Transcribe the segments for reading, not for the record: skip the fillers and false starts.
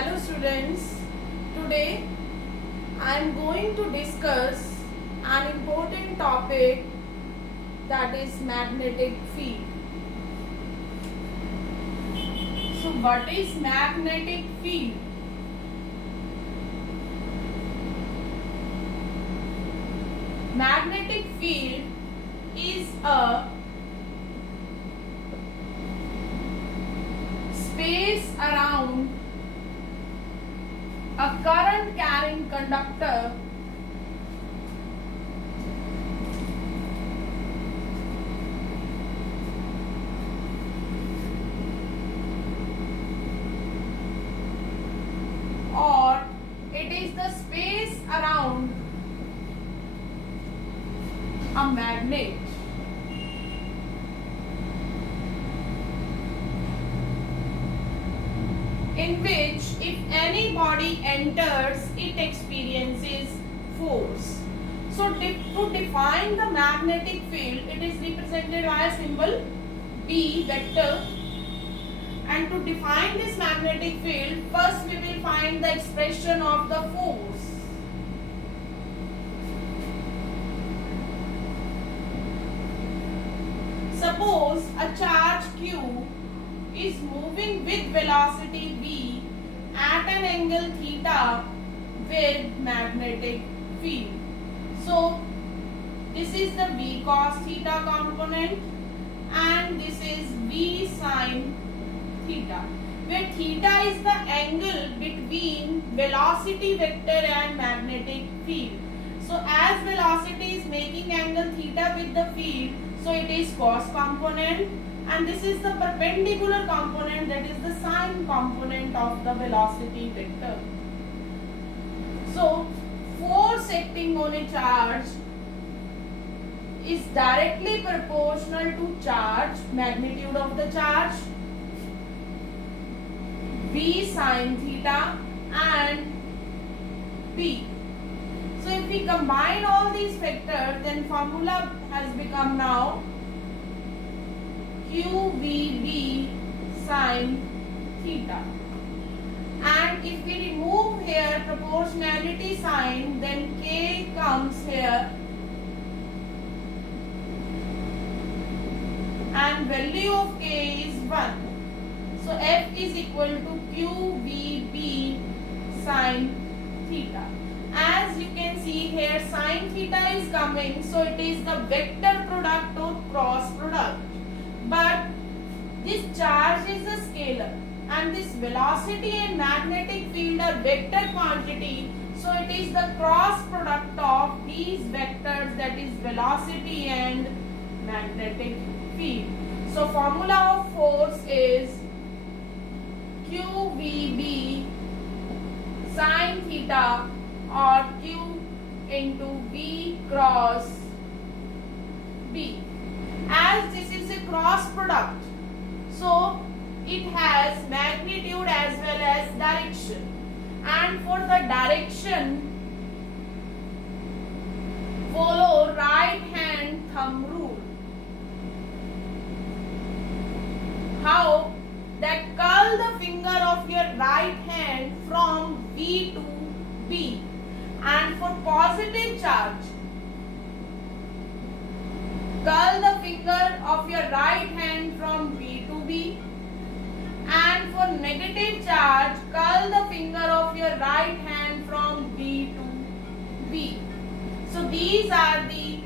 Hello students, today I am going to discuss an important topic, that is magnetic field. So what is magnetic field? Magnetic field is a space around a current carrying conductor or it is the space around a magnet. In which if any body enters, it experiences force. So to define the magnetic field, it is represented by a symbol B vector. And to define this magnetic field, first we will find the expression of the force. Suppose a charge Q is moving with velocity v at an angle theta with magnetic field. So this is the v cos theta component and this is v sin theta, where theta is the angle between velocity vector and magnetic field. So as velocity is making angle theta with the field, so it is cos component, and this is the perpendicular component, that is the sine component of the velocity vector. So force acting on a charge is directly proportional to charge, magnitude of the charge, v sin theta and b. So if we combine all these factors, then formula has become now QVB sin theta. And if we remove here proportionality sign, then K comes here and value of K is 1. So F is equal to QVB sin theta. As you can see here, sin theta is coming, so it is the vector product or cross product. But this charge is a scalar and this velocity and magnetic field are vector quantity, so it is the cross product of these vectors, that is velocity and magnetic field. So formula of force is QVB sin theta or Q into V cross B. As this is a cross product, so it has magnitude as well as direction. And for the direction, follow right hand thumb rule. How? That curl the finger of your right hand from V to B. And for positive charge, curl the finger of your right hand from V to B. And for negative charge, curl the finger of your right hand from B to B. So these are the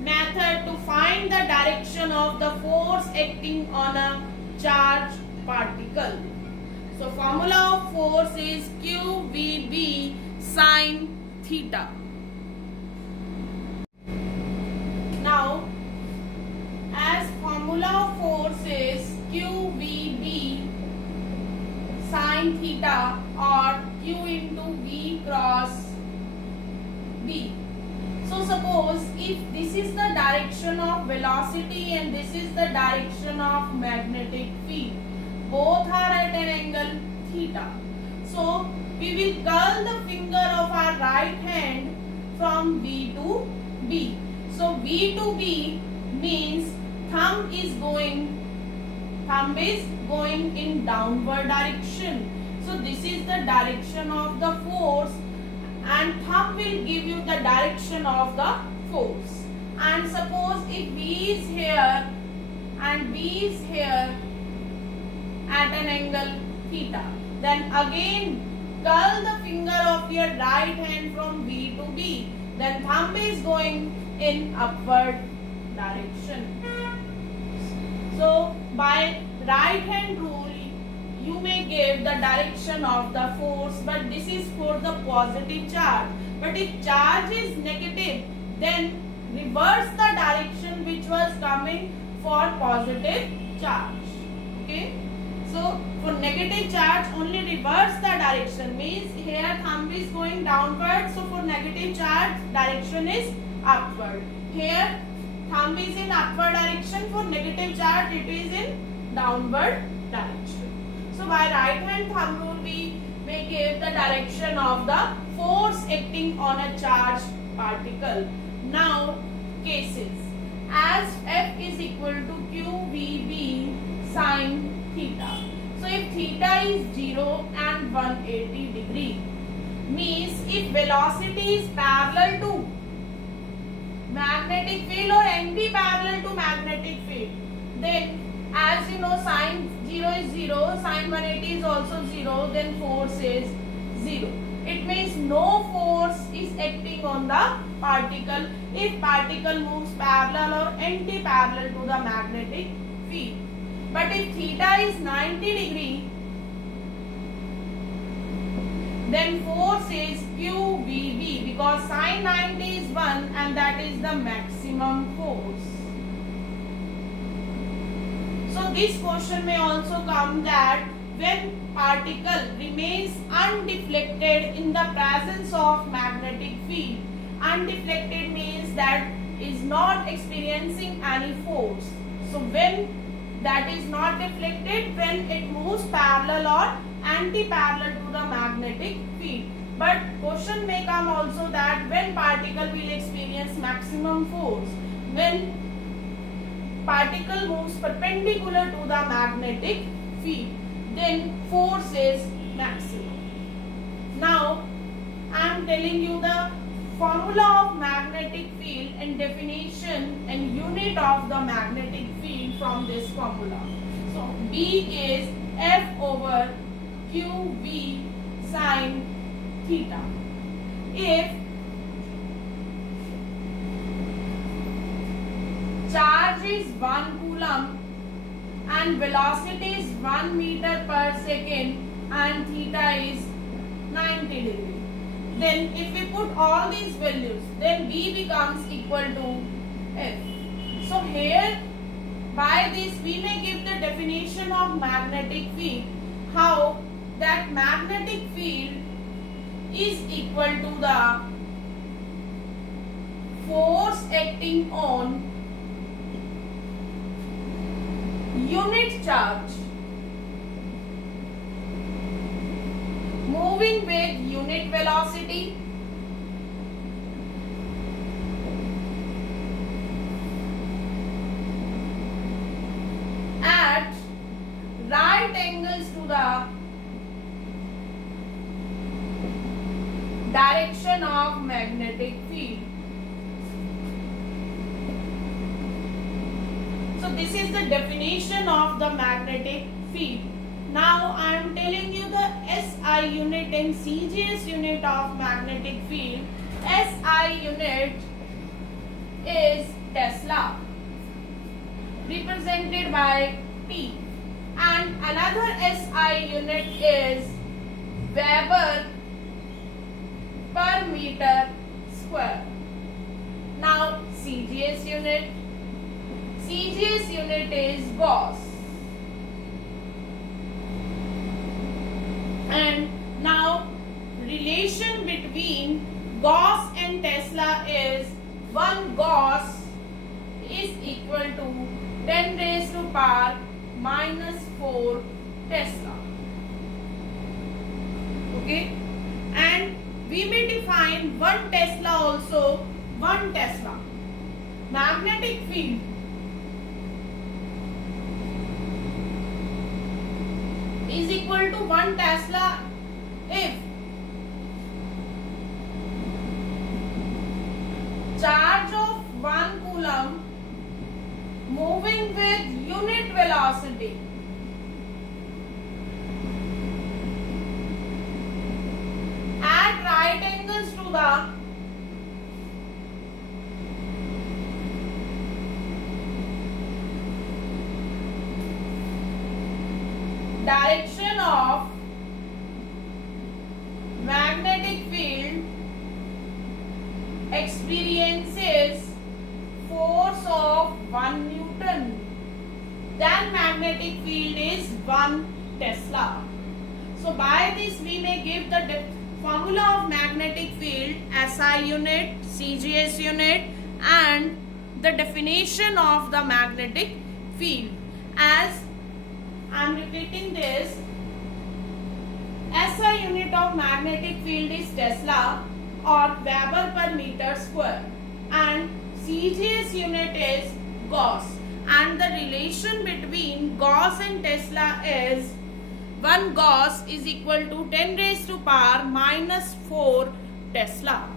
method to find the direction of the force acting on a charged particle. So formula of force is QVB sin theta. Now, as formula of force is QVB sin theta or Q into V cross B. So suppose if this is the direction of velocity and this is the direction of magnetic field, both are at an angle theta. So we will curl the finger of our right hand from V to B. So V to B means thumb is going in downward direction. So this is the direction of the force, and thumb will give you the direction of the force. And suppose if B is here and B is here at an angle theta, then again curl the finger of your right hand from B to B. Then thumb is going in upward direction. So by right hand rule, you may give the direction of the force, but this is for the positive charge. But if charge is negative, then reverse the direction which was coming for positive charge. Okay. So for negative charge, only reverse the direction, means here thumb is going downward. So for negative charge, direction is upward. Here thumb is in upward direction. For negative charge, it is in downward direction. So by right hand thumb rule, we may give the direction of the force acting on a charged particle. Now cases. As F is equal to QVB sin theta. So if theta is 0 and 180 degree, means if velocity is parallel to magnetic field or anti-parallel to magnetic field, then as you know, sin 0 is 0, sin 180 is also 0, then force is 0. It means no force is acting on the particle if particle moves parallel or anti-parallel to the magnetic field. But if theta is 90 degree, then force is QVB, because sin 90 is 1 and that is the maximum force. So this question may also come that when particle remains undeflected in the presence of magnetic field, undeflected means that is not experiencing any force. So when that is not deflected, when it moves parallel or anti-parallel to the magnetic field. But question may come also that when particle will experience maximum force, when particle moves perpendicular to the magnetic field, then force is maximum. Now I am telling you the formula of magnetic field and definition and unit of the magnetic field from this formula. So B is F over QV sin theta. If charge is 1 coulomb and velocity is 1 meter per second and theta is 90 degree, then if we put all these values, then B becomes equal to F. So here by this we may give the definition of magnetic field, how that magnetic field is equal to the force acting on unit charge moving with unit velocity at right angles to the direction of magnetic field. So this is the definition of the magnetic field. Now I am telling you the SI unit and CGS unit of magnetic field. SI unit is Tesla, represented by T, and another SI unit is Weber per meter square. Now CGS unit is Gauss. And now relation between Gauss and Tesla is 1 Gauss is equal to 10 raised to power minus 4 Tesla. Okay, and we may define 1 Tesla also. 1 Tesla magnetic field is equal to 1 Tesla if charge of 1 coulomb moving with unit velocity at right angles to the direction of magnetic field experiences force of 1 Newton, then magnetic field is 1 Tesla. So by this we may give the formula of magnetic field, SI unit, CGS unit, and the definition of the magnetic field. As I am repeating this, SI unit of magnetic field is Tesla or Weber per meter square, and CGS unit is Gauss, and the relation between Gauss and Tesla is 1 Gauss is equal to 10 raised to power minus 4 Tesla.